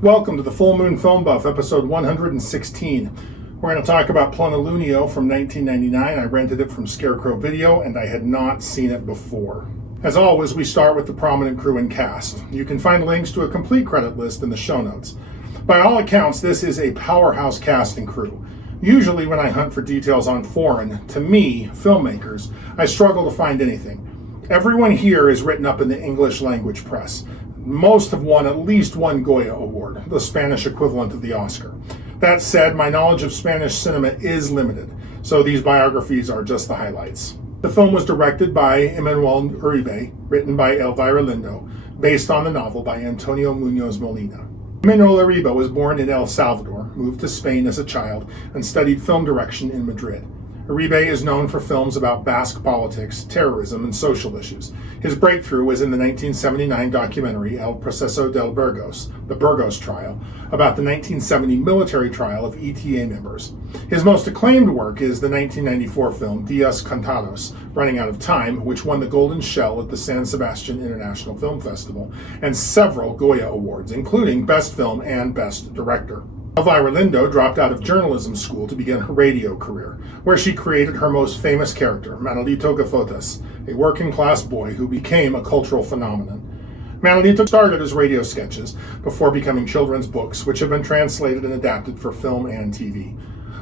Welcome to the Full Moon Film Buff, episode 116. We're going to talk about Plenilunio from 1999. I rented it from Scarecrow Video, and I had not seen it before. As always, we start with the prominent crew and cast. You can find links to a complete credit list in the show notes. By all accounts, this is a powerhouse cast and crew. Usually when I hunt for details on foreign, to me, filmmakers, I struggle to find anything. Everyone here is written up in the English language press. Most have won at least one Goya Award, the Spanish equivalent of the Oscar. That said, my knowledge of Spanish cinema is limited, so these biographies are just the highlights. The film was directed by Emmanuel Uribe, written by Elvira Lindo, based on the novel by Antonio Munoz Molina. Emmanuel Uribe was born in El Salvador, moved to Spain as a child, and studied film direction in Madrid. Uribe is known for films about Basque politics, terrorism, and social issues. His breakthrough was in the 1979 documentary El Proceso del Burgos, The Burgos Trial, about the 1970 military trial of ETA members. His most acclaimed work is the 1994 film Días Contados, Running Out of Time, which won the Golden Shell at the San Sebastian International Film Festival, and several Goya Awards, including Best Film and Best Director. Elvira Lindo dropped out of journalism school to begin her radio career, where she created her most famous character, Manolito Gafotas, a working-class boy who became a cultural phenomenon. Manolito started as radio sketches before becoming children's books, which have been translated and adapted for film and TV.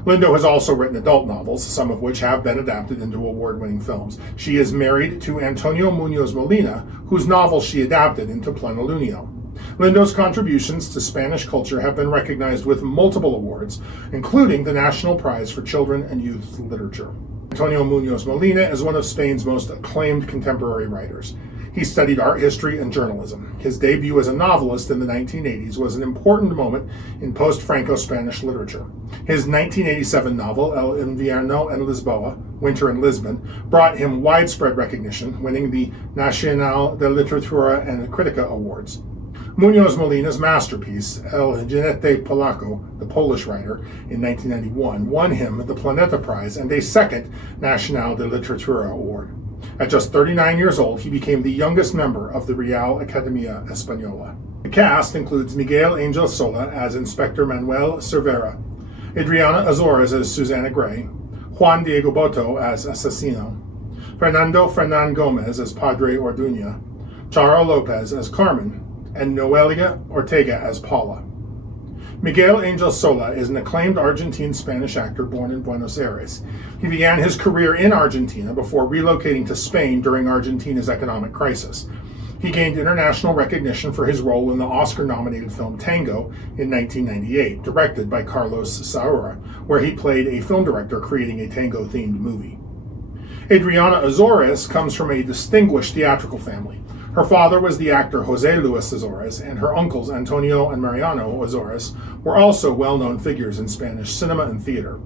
Lindo has also written adult novels, some of which have been adapted into award-winning films. She is married to Antonio Munoz Molina, whose novel she adapted into Plenilunio. Lindo's contributions to Spanish culture have been recognized with multiple awards, including the National Prize for Children and Youth Literature. Antonio Munoz Molina is one of Spain's most acclaimed contemporary writers. He studied art history and journalism. His debut as a novelist in the 1980s was an important moment in post-Franco-Spanish literature. His 1987 novel, El Invierno en Lisboa, Winter in Lisbon, brought him widespread recognition, winning the Nacional de Literatura and Critica Awards. Munoz Molina's masterpiece, El Jinete Polaco, the Polish writer, in 1991, won him the Planeta Prize and a second Nacional de Literatura Award. At just 39 years old, he became the youngest member of the Real Academia Española. The cast includes Miguel Angel Sola as Inspector Manuel Cervera, Adriana Azores as Susana Gray, Juan Diego Boto as Asesino, Fernando Fernan Gomez as Padre Orduña, Charo Lopez as Carmen, and Noelia Ortega as Paula. Miguel Angel Sola is an acclaimed Argentine-Spanish actor born in Buenos Aires. He began his career in Argentina before relocating to Spain during Argentina's economic crisis. He gained international recognition for his role in the Oscar-nominated film Tango in 1998, directed by Carlos Saura, where he played a film director creating a tango-themed movie. Adriana Azores comes from a distinguished theatrical family. Her father was the actor José Luis Azores, and her uncles Antonio and Mariano Azores were also well-known figures in Spanish cinema and theater.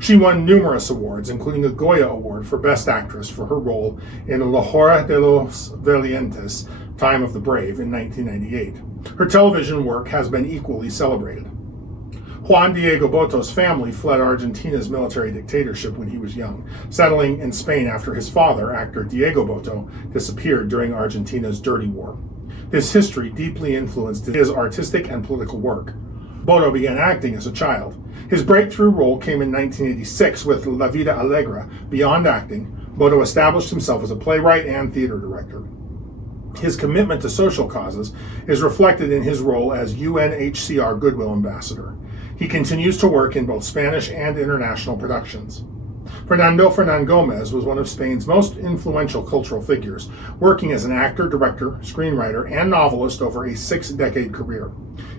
She won numerous awards, including a Goya Award for Best Actress for her role in La Hora de los Valientes, Time of the Brave, in 1998. Her television work has been equally celebrated. Juan Diego Boto's family fled Argentina's military dictatorship when he was young, settling in Spain after his father, actor Diego Boto, disappeared during Argentina's Dirty War. This history deeply influenced his artistic and political work. Boto began acting as a child. His breakthrough role came in 1986 with La Vida Alegra. Beyond acting, Boto established himself as a playwright and theater director. His commitment to social causes is reflected in his role as UNHCR Goodwill Ambassador. He continues to work in both Spanish and international productions. Fernando Fernan Gomez was one of Spain's most influential cultural figures, working as an actor, director, screenwriter, and novelist over a 6-decade career.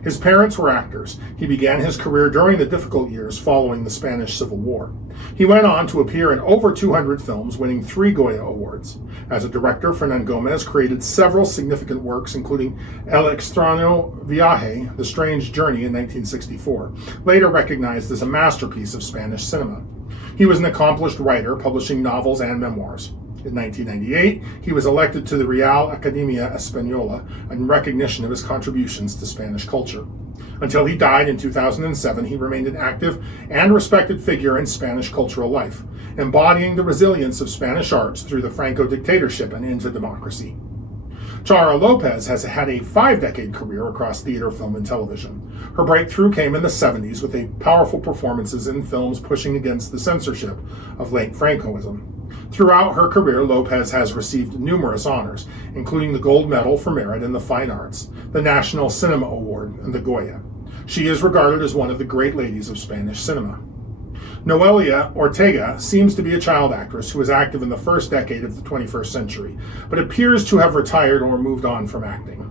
His parents were actors. He began his career during the difficult years following the Spanish Civil War. He went on to appear in over 200 films, winning 3 Goya Awards. As a director, Fernan Gomez created several significant works, including El Extraño Viaje, The Strange Journey in 1964, later recognized as a masterpiece of Spanish cinema. He was an accomplished writer, publishing novels and memoirs. In 1998, he was elected to the Real Academia Española in recognition of his contributions to Spanish culture. Until he died in 2007, he remained an active and respected figure in Spanish cultural life, embodying the resilience of Spanish arts through the Franco dictatorship and into democracy. Charo Lopez has had a 5-decade career across theater, film, and television. Her breakthrough came in the 70s with powerful performances in films pushing against the censorship of late Francoism. Throughout her career, Lopez has received numerous honors, including the Gold Medal for Merit in the Fine Arts, the National Cinema Award, and the Goya. She is regarded as one of the great ladies of Spanish cinema. Noelia Ortega seems to be a child actress who was active in the first decade of the 21st century, but appears to have retired or moved on from acting.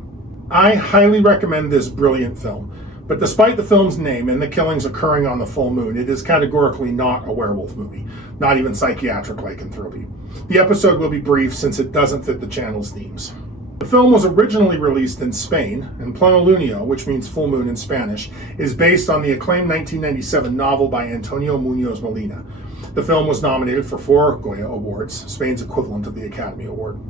I highly recommend this brilliant film, but despite the film's name and the killings occurring on the full moon, it is categorically not a werewolf movie, not even psychiatric lycanthropy. The episode will be brief since it doesn't fit the channel's themes. The film was originally released in Spain, and Plenilunio, which means full moon in Spanish, is based on the acclaimed 1997 novel by Antonio Muñoz Molina. The film was nominated for 4 Goya Awards, Spain's equivalent of the Academy Award.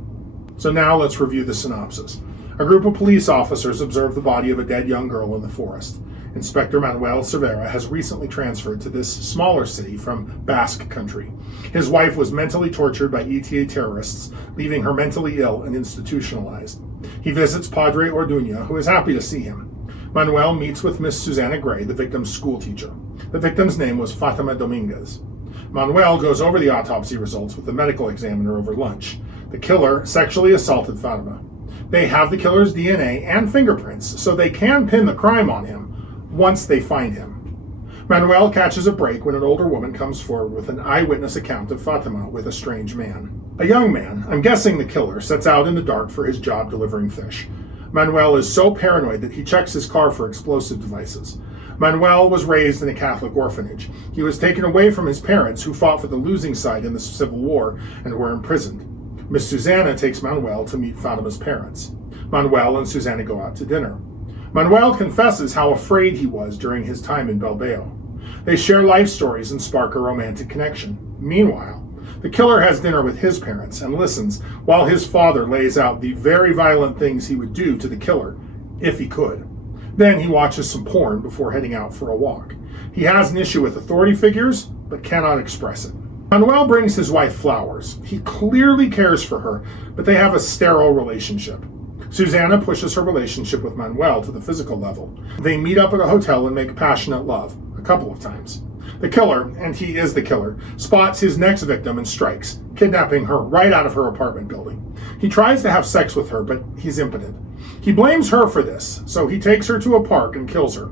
So now let's review the synopsis. A group of police officers observe the body of a dead young girl in the forest. Inspector Manuel Cervera has recently transferred to this smaller city from Basque Country. His wife was mentally tortured by ETA terrorists, leaving her mentally ill and institutionalized. He visits Padre Orduña, who is happy to see him. Manuel meets with Miss Susanna Gray, the victim's schoolteacher. The victim's name was Fatima Dominguez. Manuel goes over the autopsy results with the medical examiner over lunch. The killer sexually assaulted Fatima. They have the killer's DNA and fingerprints, so they can pin the crime on him once they find him. Manuel catches a break when an older woman comes forward with an eyewitness account of Fatima with a strange man. A young man, I'm guessing the killer, sets out in the dark for his job delivering fish. Manuel is so paranoid that he checks his car for explosive devices. Manuel was raised in a Catholic orphanage. He was taken away from his parents, who fought for the losing side in the Civil War and were imprisoned. Miss Susanna takes Manuel to meet Fatima's parents. Manuel and Susanna go out to dinner. Manuel confesses how afraid he was during his time in Bilbao. They share life stories and spark a romantic connection. Meanwhile, the killer has dinner with his parents and listens while his father lays out the very violent things he would do to the killer, if he could. Then he watches some porn before heading out for a walk. He has an issue with authority figures, but cannot express it. Manuel brings his wife flowers. He clearly cares for her, but they have a sterile relationship. Susanna pushes her relationship with Manuel to the physical level. They meet up at a hotel and make passionate love, a couple of times. The killer, and he is the killer, spots his next victim and strikes, kidnapping her right out of her apartment building. He tries to have sex with her, but he's impotent. He blames her for this, so he takes her to a park and kills her.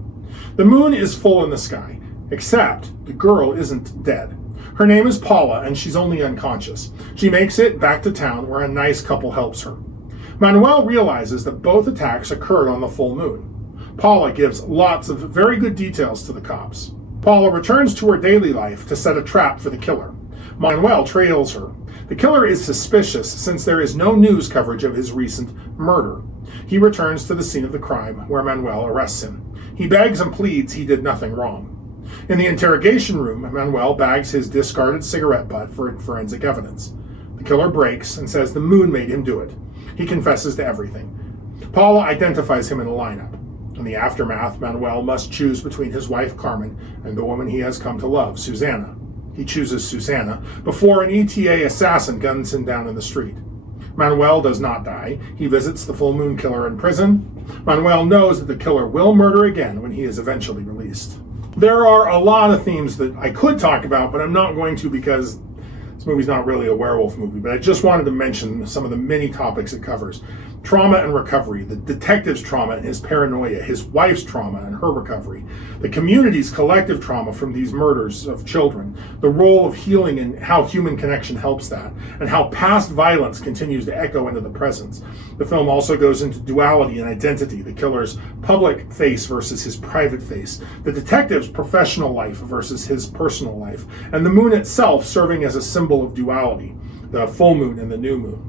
The moon is full in the sky, except the girl isn't dead. Her name is Paula, and she's only unconscious. She makes it back to town where a nice couple helps her. Manuel realizes that both attacks occurred on the full moon. Paula gives lots of very good details to the cops. Paula returns to her daily life to set a trap for the killer. Manuel trails her. The killer is suspicious since there is no news coverage of his recent murder. He returns to the scene of the crime where Manuel arrests him. He begs and pleads he did nothing wrong. In the interrogation room, Manuel bags his discarded cigarette butt for forensic evidence. The killer breaks and says the moon made him do it. He confesses to everything. Paula identifies him in a lineup. In the aftermath, Manuel must choose between his wife Carmen and the woman he has come to love, Susanna. He chooses Susanna before an ETA assassin guns him down in the street. Manuel does not die. He visits the full moon killer in prison. Manuel knows that the killer will murder again when he is eventually released. There are a lot of themes that I could talk about, but I'm not going to because this movie's not really a werewolf movie, but I just wanted to mention some of the many topics it covers. Trauma and recovery, the detective's trauma and his paranoia, his wife's trauma and her recovery, the community's collective trauma from these murders of children, the role of healing and how human connection helps that, and how past violence continues to echo into the present. The film also goes into duality and identity, the killer's public face versus his private face, the detective's professional life versus his personal life, and the moon itself serving as a symbol of duality, the full moon and the new moon.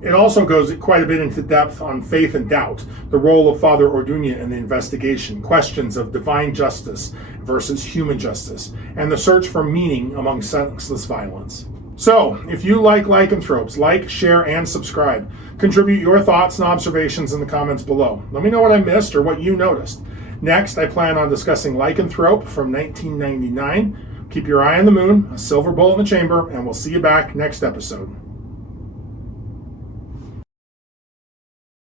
It also goes quite a bit into depth on faith and doubt, the role of Father Orduña in the investigation, questions of divine justice versus human justice, and the search for meaning among senseless violence. So, if you like lycanthropes, like, share, and subscribe. Contribute your thoughts and observations in the comments below. Let me know what I missed or what you noticed. Next, I plan on discussing Lycanthrope from 1999. Keep your eye on the moon, a silver bullet in the chamber, and we'll see you back next episode.